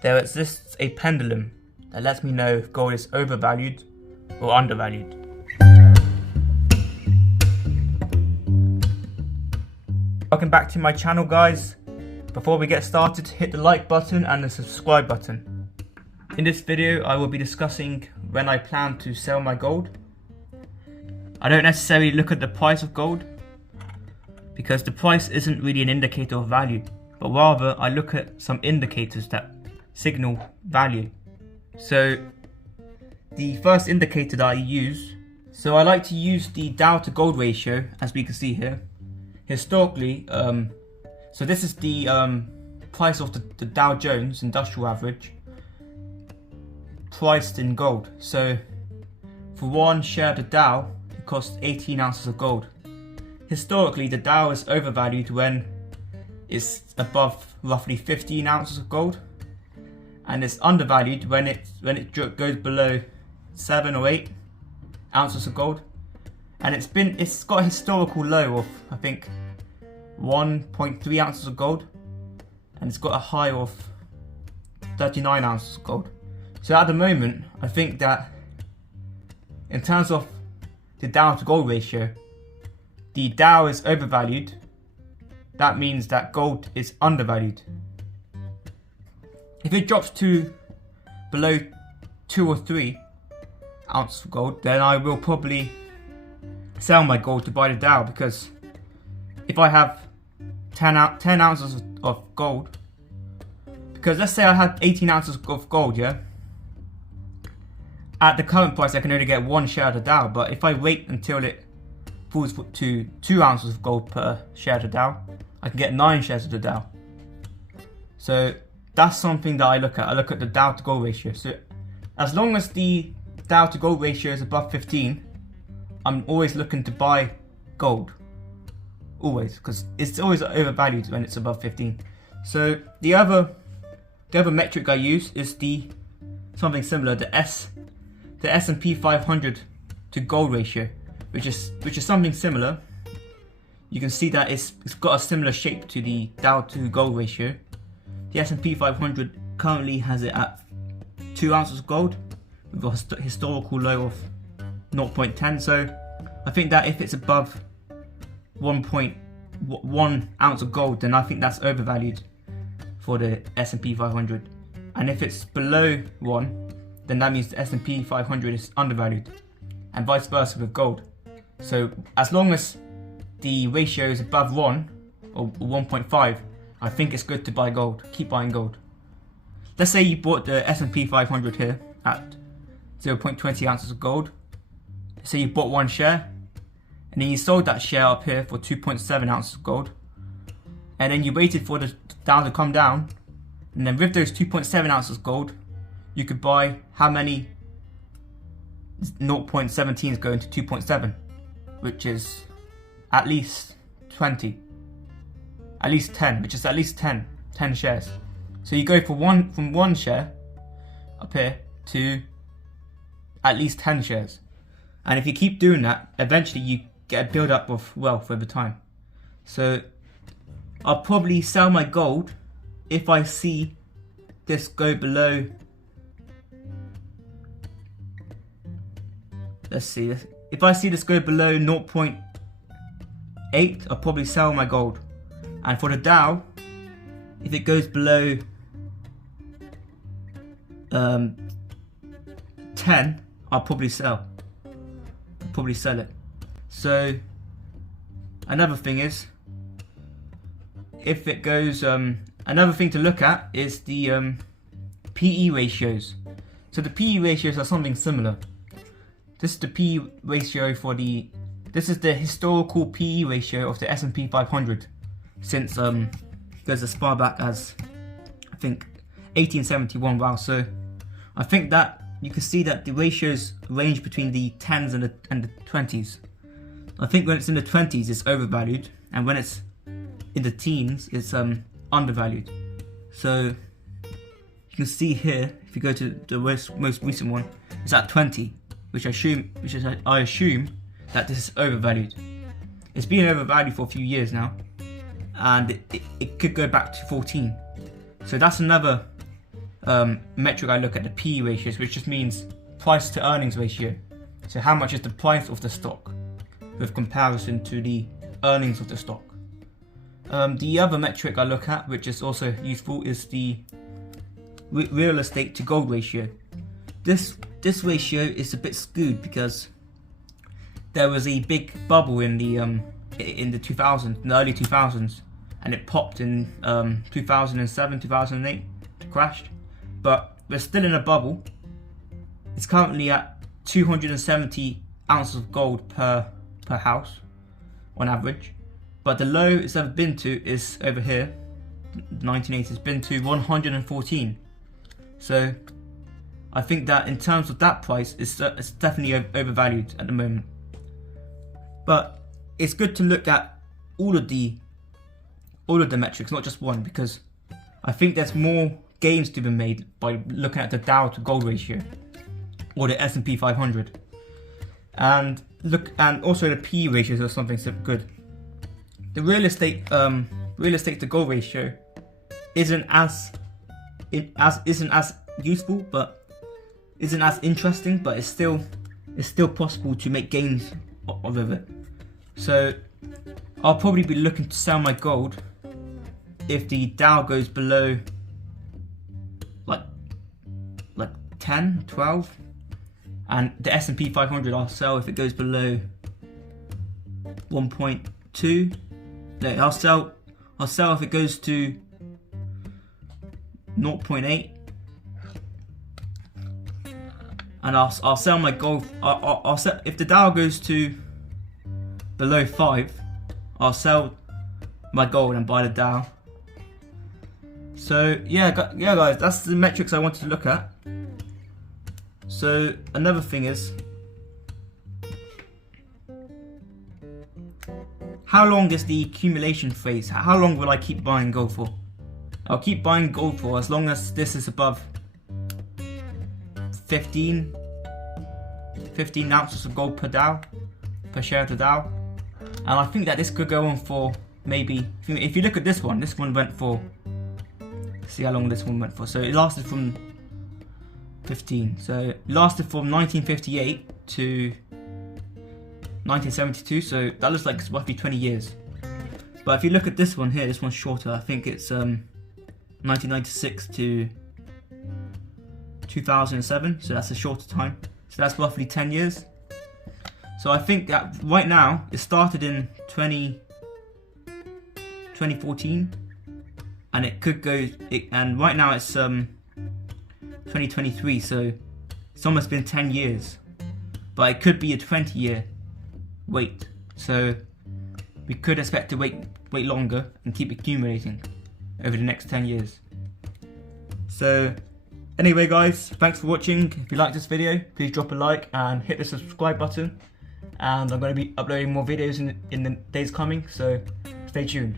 there exists a pendulum that lets me know if gold is overvalued or undervalued. Welcome back to my channel, guys. Before we get started, hit the like button and the subscribe button. In this video I will be discussing when I plan to sell my gold. I don't necessarily look at the price of gold because the price isn't really an indicator of value, but rather I look at some indicators that signal value. So the first indicator that I use, I like to use the Dow to gold ratio, as we can see here. Historically, so this is the price of the Dow Jones Industrial Average priced in gold. So for one share of the Dow, it costs 18 ounces of gold. Historically, the Dow is overvalued when it's above roughly 15 ounces of gold, and it's undervalued when it goes below 7 or 8 ounces of gold. And it's got a historical low of, I think, 1.3 ounces of gold, and it's got a high of 39 ounces of gold. So at the moment, I think that in terms of the Dow to gold ratio, the Dow is overvalued. That means that gold is undervalued. If it drops to below 2 or 3 ounces of gold, then I will probably sell my gold to buy the Dow, because if I have 10 ounces of gold, because let's say I had 18 ounces of gold, yeah, at the current price I can only get one share of the Dow, but if I wait until it falls to 2 ounces of gold per share of the Dow, I can get 9 shares of the Dow. So that's something that I look at. I look at the Dow to gold ratio. So as long as the Dow to gold ratio is above 15, I'm always looking to buy gold. Always, because it's always overvalued when it's above 15. So the other metric I use is something similar, the S&P 500 to gold ratio, which is something similar. You can see that it's got a similar shape to the Dow to gold ratio. The S&P 500 currently has it at 2 ounces of gold with a historical low of 0.10. So I think that if it's above 1.1 ounce of gold, then I think that's overvalued for the S&P 500. And if it's below 1, then that means the S&P 500 is undervalued, and vice versa with gold. So as long as the ratio is above 1 or 1.5, I think it's good to buy gold. Keep buying gold. Let's say you bought the S&P 500 here at 0.20 ounces of gold. So you bought one share, and then you sold that share up here for 2.7 ounces of gold, and then you waited for the Dow to come down, and then with those 2.7 ounces of gold, you could buy how many 0.17s go into 2.7, which is at least 20, at least 10, which is at least 10 shares. So you go from one share up here to at least 10 shares. And if you keep doing that, eventually you get a build up of wealth over time. So I'll probably sell my gold if I see this go below, let's see, if I see this go below 0.8, I'll probably sell my gold. And for the Dow, if it goes below 10, I'll probably sell. It. So another thing is, if it goes, another thing to look at is the PE ratios. So the PE ratios are something similar. This is the PE ratio this is the historical PE ratio of the S&P 500 since goes as far back as, I think, 1871. Wow. So I think that you can see that the ratios range between the 10s and the 20s. I think when it's in the 20s, it's overvalued, and when it's in the teens, it's undervalued. So you can see here, if you go to the most recent one, it's at 20, which I assume that this is overvalued. It's been overvalued for a few years now, and it could go back to 14. So that's another metric I look at, the PE ratios, which just means price to earnings ratio. So how much is the price of the stock with comparison to the earnings of the stock. The other metric I look at, which is also useful, is the real estate to gold ratio. This ratio is a bit skewed because there was a big bubble in the 2000s, in the early 2000s, and it popped in 2007, 2008, it crashed. But we're still in a bubble. It's currently at 270 ounces of gold per house on average. But the low it's ever been to is over here, 1980. It's been to 114. So I think that in terms of that price, it's definitely overvalued at the moment. But it's good to look at all of the metrics, not just one, because I think there's more gains to be made by looking at the Dow to gold ratio or the S&P 500, and also the PE ratios or something so good. The real estate to gold ratio isn't as useful, but isn't as interesting, but it's still possible to make gains of it. So I'll probably be looking to sell my gold if the Dow goes below like 10, 12, and the S&P 500 I'll sell if it goes below 1.2. No, I'll sell if it goes to 0.8, and I'll sell my gold. I'll sell if the Dow goes to below 5. I'll sell my gold and buy the Dow. So yeah guys, that's the metrics I wanted to look at. So another thing is, how long is the accumulation phase? How long will I keep buying gold for? I'll keep buying gold for as long as this is above 15 ounces of gold per Dow, per share of the Dow. And I think that this could go on for maybe, if you look at this one went for, see how long this one went for. So it lasted from 15. So it lasted from 1958 to 1972. So that looks like it's roughly 20 years. But if you look at this one here, this one's shorter. I think it's 1996 to 2007. So that's a shorter time. So that's roughly 10 years. So I think that right now, it started in 2014, and it could go, and right now it's 2023, so it's almost been 10 years, but it could be a 20-year wait. So we could expect to wait longer and keep accumulating over the next 10 years. So anyway guys, thanks for watching. If you liked this video, please drop a like and hit the subscribe button. And I'm going to be uploading more videos in the days coming, so stay tuned.